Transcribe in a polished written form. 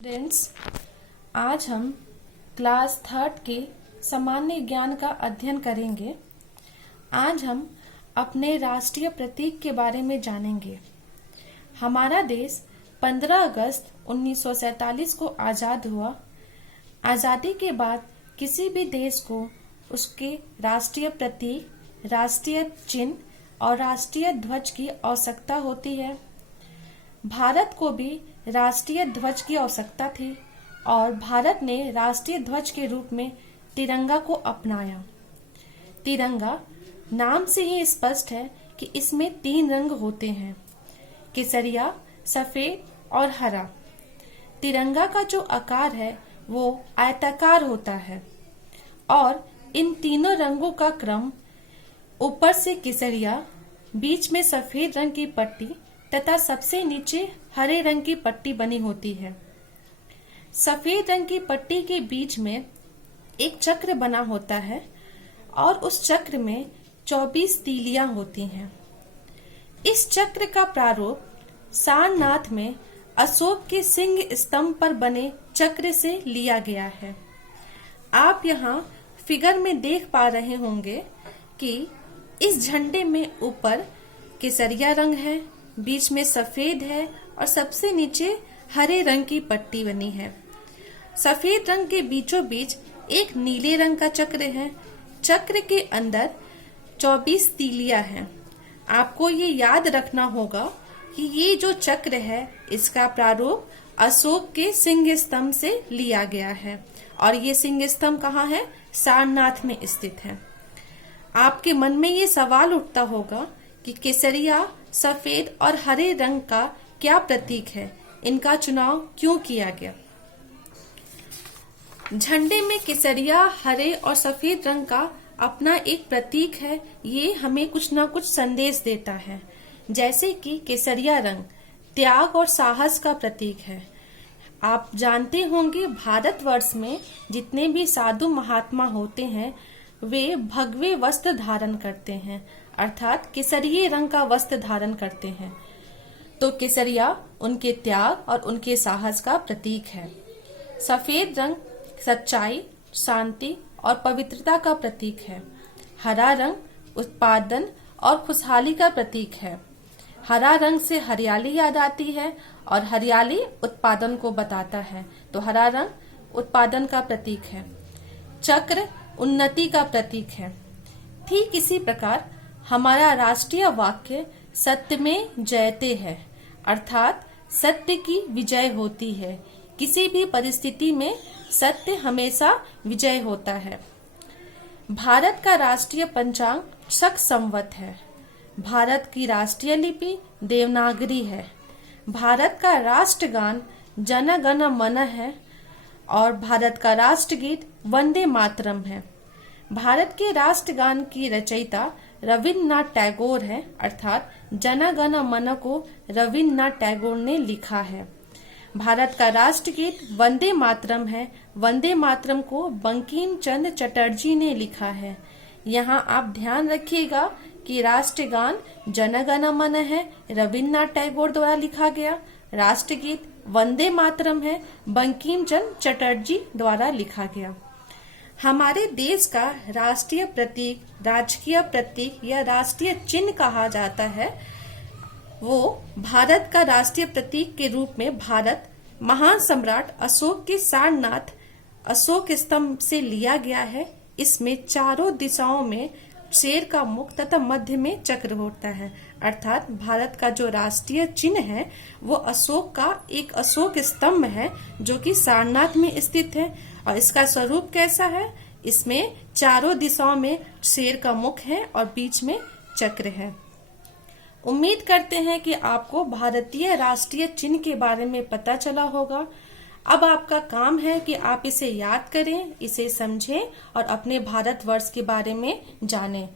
Students, आज हम class third के सामान्य ज्ञान का अध्ययन करेंगे। आज हम अपने राष्ट्रीय प्रतीक के बारे में जानेंगे। हमारा देश 15 अगस्त 1947 को आजाद हुआ। आजादी के बाद किसी भी देश को उसके राष्ट्रीय प्रतीक, राष्ट्रीय चिन्ह और राष्ट्रीय ध्वज की आवश्यकता होती है। भारत को भी राष्ट्रीय ध्वज की आवश्यकता थी और भारत ने राष्ट्रीय ध्वज के रूप में तिरंगा को अपनाया। तिरंगा नाम से ही स्पष्ट है कि इसमें 3 रंग होते हैं, केसरिया, सफेद और हरा। तिरंगा का जो आकार है वो आयताकार होता है और इन तीनों रंगों का क्रम ऊपर से केसरिया, बीच में सफेद रंग की पट्टी तथा सबसे नीचे हरे रंग की पट्टी बनी होती है। सफेद रंग की पट्टी के बीच में एक चक्र बना होता है और उस चक्र में 24 तीलियां होती हैं। इस चक्र का प्रारूप सारनाथ में अशोक के सिंह स्तंभ पर बने चक्र से लिया गया है। आप यहाँ फिगर में देख पा रहे होंगे कि इस झंडे में ऊपर केसरिया रंग है, बीच में सफेद है और सबसे नीचे हरे रंग की पट्टी बनी है। सफेद रंग के बीचों बीच एक नीले रंग का चक्र है। चक्र के अंदर 24 तीलियां हैं। आपको ये याद रखना होगा कि ये जो चक्र है इसका प्रारूप अशोक के सिंह स्तंभ से लिया गया है और ये सिंह स्तंभ कहाँ है? सारनाथ में स्थित है। आपके मन में ये सवाल उठता होगा कि केसरिया, सफेद और हरे रंग का क्या प्रतीक है, इनका चुनाव क्यों किया गया? झंडे में केसरिया, हरे और सफेद रंग का अपना एक प्रतीक है। ये हमें कुछ ना कुछ संदेश देता है। जैसे कि केसरिया रंग त्याग और साहस का प्रतीक है। आप जानते होंगे भारतवर्ष में जितने भी साधु महात्मा होते हैं वे भगवे वस्त्र धारण करते हैं, अर्थात केसरिये रंग का वस्त्र धारण करते हैं। तो केसरिया उनके त्याग और उनके साहस का प्रतीक है। सफेद रंग सच्चाई, शांति और पवित्रता का प्रतीक है। हरा रंग उत्पादन और खुशहाली का प्रतीक है। हरा रंग से हरियाली याद आती है और हरियाली उत्पादन को बताता है, तो हरा रंग उत्पादन का प्रतीक है। चक्र उन्नति का प्रतीक है। ठीक इसी प्रकार हमारा राष्ट्रीय वाक्य सत्य में जयते है, अर्थात सत्य की विजय होती है। किसी भी परिस्थिति में सत्य हमेशा विजय होता है। भारत का राष्ट्रीय पंचांग शक संवत है। भारत की राष्ट्रीय लिपि देवनागरी है। भारत का राष्ट्रगान जन गण मन है और भारत का राष्ट्रगीत वंदे मातरम है। भारत के राष्ट्रगान की रचयिता रविन्द्रनाथ टैगोर है, अर्थात जन गण मन को रविन्द्रनाथ टैगोर ने लिखा है। भारत का राष्ट्रगीत वंदे मातरम है। वंदे मातरम को बंकिम चंद्र चटर्जी ने लिखा है। यहाँ आप ध्यान रखिएगा कि राष्ट्रगान जन गण मन है, रविन्द्रनाथ टैगोर द्वारा लिखा गया। राष्ट्रगीत वंदे मातरम है, बंकिम चंद्र चटर्जी द्वारा लिखा गया। हमारे देश का राष्ट्रीय प्रतीक, राजकीय प्रतीक या राष्ट्रीय चिन्ह कहा जाता है, वो भारत का राष्ट्रीय प्रतीक के रूप में भारत महान सम्राट अशोक के सारनाथ अशोक स्तंभ से लिया गया है। इसमें चारों दिशाओं में शेर का मुख तथा मध्य में चक्र होता है, अर्थात भारत का जो राष्ट्रीय चिन्ह है वो अशोक का एक अशोक स्तंभ है जो कि सारनाथ में स्थित है। और इसका स्वरूप कैसा है? इसमें चारों दिशाओं में शेर का मुख है और बीच में चक्र है। उम्मीद करते हैं कि आपको भारतीय राष्ट्रीय चिन्ह के बारे में पता चला होगा। अब आपका काम है कि आप इसे याद करें, इसे समझें और अपने भारतवर्ष के बारे में जानें।